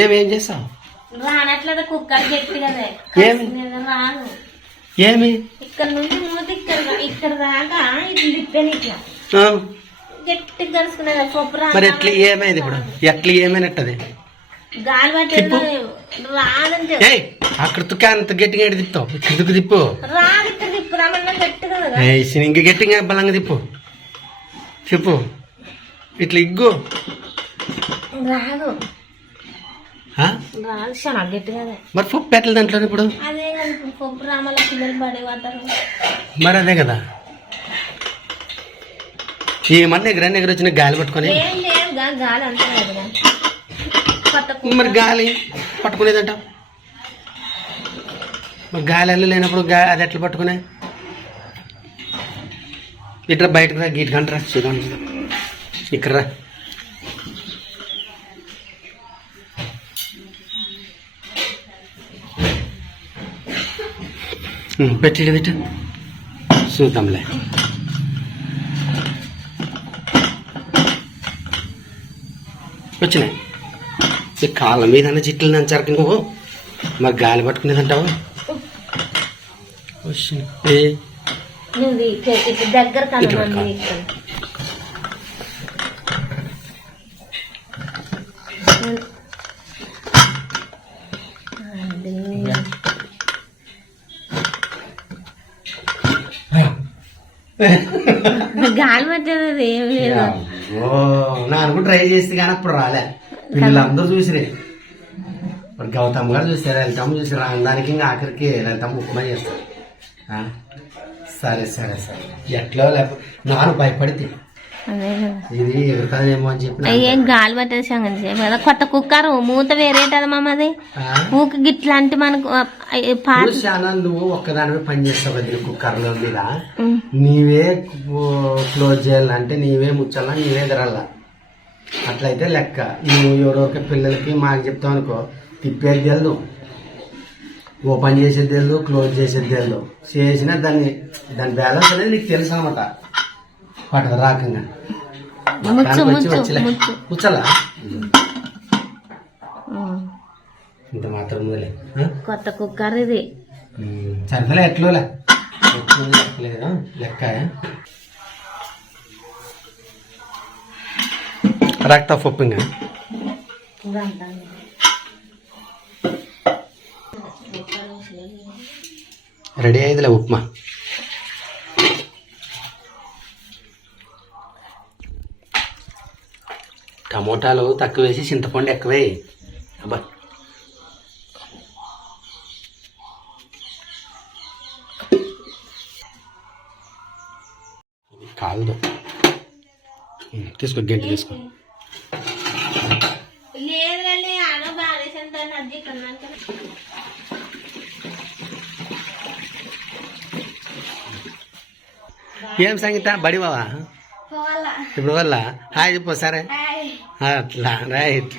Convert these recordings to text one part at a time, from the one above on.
ఏమేం చేస్తావు? రానట్లేదు కుక్కర్ గట్టి కదా రాను. ఏమి ఇక్కడ నుండి మూత ఇక్కడ దాకా ఇట్లా తిప్పాను ఇట్లా గట్టి కలుసుకునేది పప్పు మరి ఎట్లా ఏమైంది ఇప్పుడు? ఎట్లా ఏమైనట్టది? గాలి పట్టేది రాదంటే అక్కడ తుక్క అంత గట్టిగా తిప్పుతావు. కిందకు తిప్పు. రాదు ఇక్కడ తిప్పుదామన్నా గట్టి కదా. ఇంక గట్టిగా బలంగా తిప్పు. చెప్పు ఇట్లా ఇగ్గు. రాదు రాదు చాలా గట్టి కదా. మరి పప్పు పెట్టలు దాంట్లో ఇప్పుడు. అదే కదా పప్పు రామల పిల్లలు పడేవాతారు. మరి అదే కదా ఈ మన దగ్గర వచ్చిన గాలి పట్టుకొని. ఏం లేదు గాలి అంతే కదా. మరి గాలి పట్టుకునేదంట. మరి గాలి వెళ్ళలేనప్పుడు అది ఎట్లా పట్టుకునే? ఇట్లా బయటకు రా, గీట్ కంట రా, చూద్దాం ఇక్కడ రా. పెట్టి తిట్టు చూద్దాంలే. వచ్చినాయి ఈ కాళ్ళ మీద చిట్లు నంచరకి నువ్వు. మరి గాలి పట్టుకునేదంటావు. దగ్గర గాలి పట్టేది ఏమి లేదు. నాకు ట్రై చేస్తే కానీ అప్పుడు రాలే. పిల్లలందరూ చూసిరే. మరి గౌతమ్ గారు చూసారు, లలితమ్మ చూసారు. దానికి ఇంకా ఆఖరికి లలితమ్మ ఉప్మా చేస్తారు. సరే సరే సరే ఎట్లా లేకపోతే నాను భయపడితే ఇది ఎగురుతుందేమో అని చెప్పి. ఏం గాలి పట్టేది సంగతి కదా. కొత్త కుక్కర్ మూత వేరేటది మామది. ఊక గిట్లాంటి మనకు నువ్వు ఒక్కదానివే పని చేస్తావు కదా కుక్కర్లో మీద. నీవే క్లోజ్ చేయాలంటే నీవే ముచ్చాలా, నీవే ఎదరాలా. అట్లయితే లెక్క. నువ్వు ఎవరెవరికి పిల్లలకి మాకు చెప్తావు అనుకో, తిప్పేది తెలుదు, ఓపెన్ చేసేది తెలుదు, క్లోజ్ చేసేది తెలుదు. చేసినా దాని బ్యాలెన్స్ అనేది నీకు తెలుసు అనమాట. పట్టదు రాకంగా ముచ్చలా ఇంత మాత్రం కొత్త కుక్కర్ ఇది. సరితలే ఎట్లోలే లెక్కలేదు లెక్క. రక్త పప్పు రెడీ అయిందిలే ఉప్మా. టమోటాలు తక్కువ వేసి చింతపండు ఎక్కువే. అబ్బా కాదు తీసుకో, గంట తీసుకో. ఏం సంగీత బడి బావా ఇప్పుడు వల్ల హాయ్ చెప్పు. సరే అట్లా రైట్.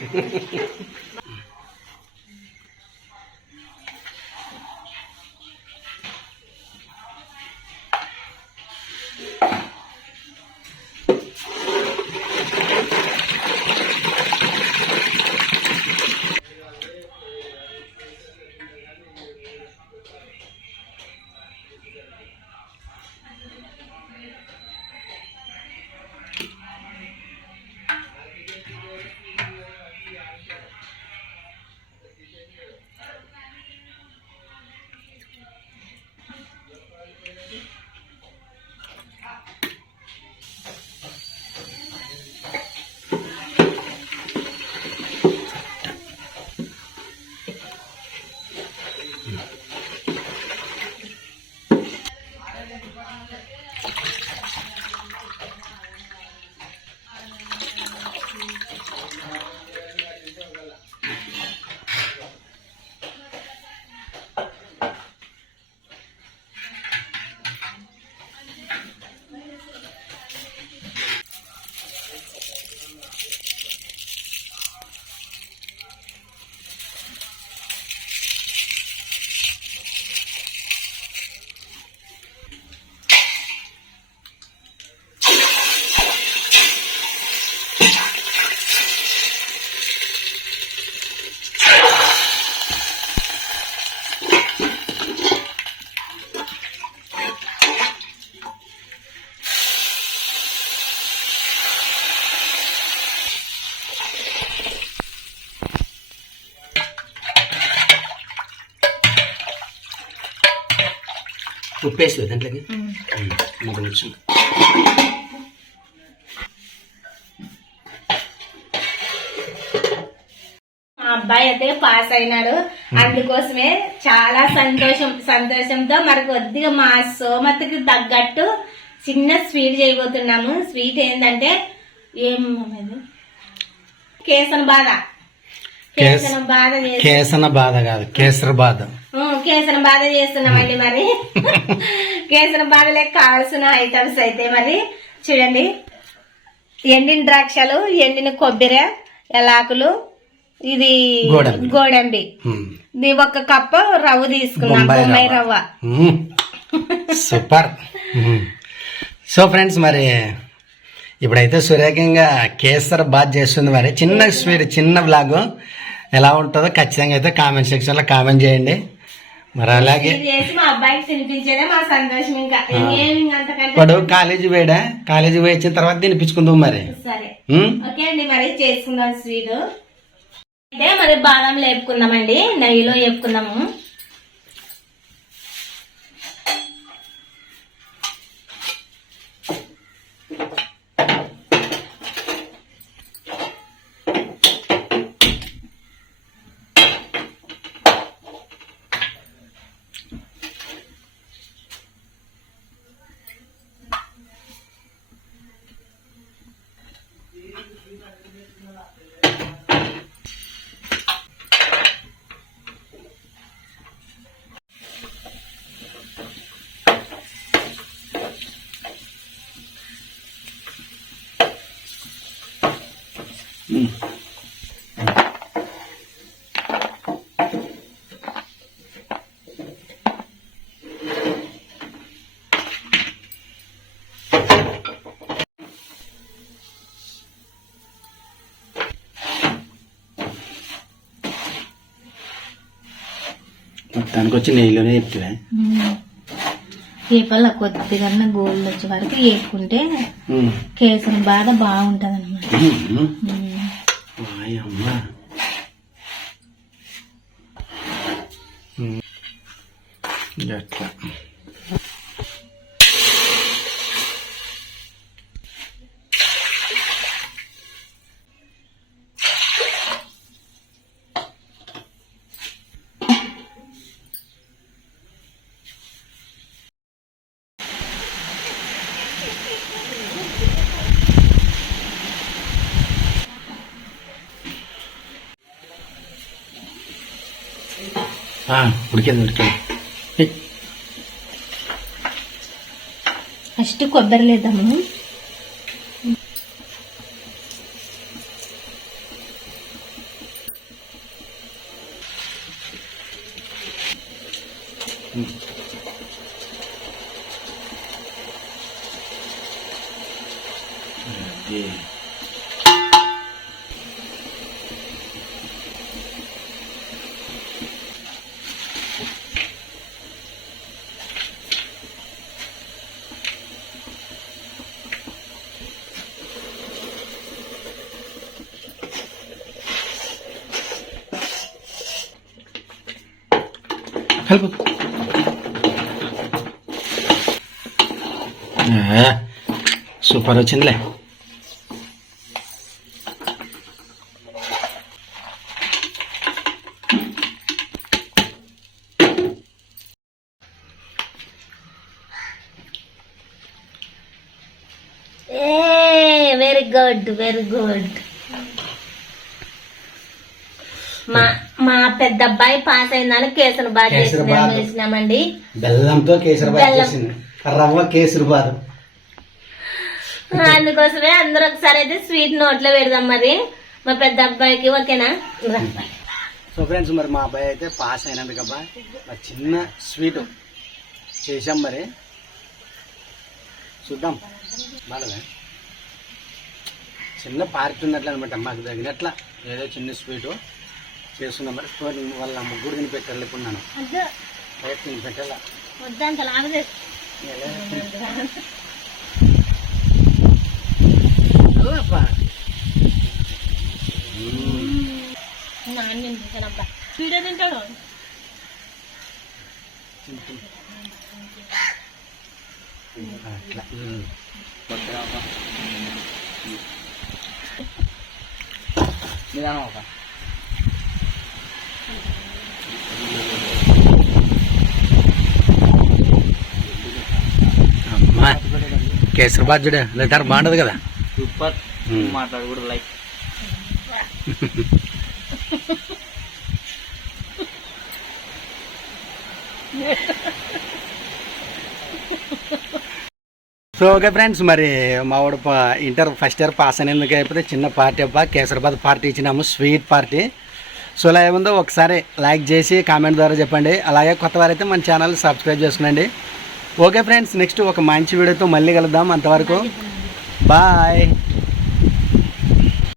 ఉప్పు వేసి దాంట్లోకి కొంచెం మా అబ్బాయి అయితే పాస్ అయినాడు. అందుకోసమే చాలా సంతోషంతో మరి కొద్దిగా మా సోమతికి తగ్గట్టు చిన్న స్వీట్ చేయబోతున్నాము. స్వీట్ ఏంటంటే కేసన బాధ కేసన బాధ కాదు, కేసర బాధ. కేసన బాధ చేస్తున్నామండి. మరి కేసన బాధ లెక్క కావాల్సిన ఐటమ్స్ అయితే మరి చూడండి, ఎండిన ద్రాక్షలు, ఎండిన కొబ్బరి, ఎలాకులు, ఇది గోడంబి, ఇది 1 కప్పు రవ్వ తీసుకున్నాం, బొంబాయి రవ్వ. సూపర్. సో ఫ్రెండ్స్, మరి ఇప్పుడైతే సురేఖంగా కేసర్ బాత్ చేస్తుంది. మరి చిన్న స్వీట్, చిన్న బ్లాగ్ ఎలా ఉంటుందో ఖచ్చితంగా అయితే కామెంట్ సెక్షన్ లో కామెంట్ చేయండి. మరి అలాగే మా అబ్బాయికి తినిపించేదే మా సంతోషం. ఇంకా వాడు కాలేజీ పోయాడా, కాలేజీ పోయి వచ్చిన తర్వాత తినిపించుకుందాం. మరి సరే, ఓకే అండి, మరి చేసుకుందాం స్వీట్. అయితే మరి బాదం లేపుకుందామండి, నెయ్యిలో వేపుకుందాము. మొత్తానికి వచ్చి నెయ్యిలోనే చెప్తున్నా. ఏపల్ల కొద్దిగా గోల్డ్ వచ్చే వరకు వేపుకుంటే కేసరి బాధ బాగుంటది అన్నమాట. అట్లా ఉడికింది. ఫస్ట్ కొబ్బరి లేద్దాము. కలుపు. సూపర్ వచ్చిందిలే. Very good, very good. మా పెద్ద అబ్బాయి పాస్ అయిందని కేసరి బాత్ చేసినామండి. బెల్లంతో కేసరి బాత్ చేసింది, రవ్వ కేసరి బాత్. అందుకోసమే అందరూ ఒకసారి అయితే స్వీట్ నోట్లో పెడదాం. మరి మా పెద్ద అబ్బాయికి ఓకేనా? సో ఫ్రెండ్స్, మరి మా అబ్బాయి అయితే పాస్ అయినందుకబ్బా చిన్న స్వీట్ చేసాం. మరి చూద్దాం, బాగా చిన్న పార్టీ ఉన్నట్లు అనమాట. మాకు తగినట్ల ఏదో చిన్న స్వీటు చేస్తున్నాం. మరి వాళ్ళ ముగ్గురు తిని పెట్టాలి. లేకున్నాను తిని పెట్టాలా స్వీట్ తింటాడు. అమ్మా కేసరిబాద్ చూడే లేదా బాగుంటది కదా. సూపర్. మాట్లాడకూడదు లైక్. సో ఓకే ఫ్రెండ్స్, మరి మా వాడు ఇంటర్ ఫస్ట్ ఇయర్ పాస్ అయినందుకు అయిపోతే చిన్న పార్టీ అబ్బా కేసరిబాద్ పార్టీ ఇచ్చినాము, స్వీట్ పార్టీ. సో అలా ఏముందో ఒకసారి లైక్ చేసి కామెంట్ ద్వారా చెప్పండి. అలాగే కొత్త వారైతే మన ఛానల్ సబ్స్క్రైబ్ చేసుకునండి. ఓకే ఫ్రెండ్స్, నెక్స్ట్ ఒక మంచి వీడియోతో మళ్ళీ కలుద్దాం. అంతవరకు బాయ్.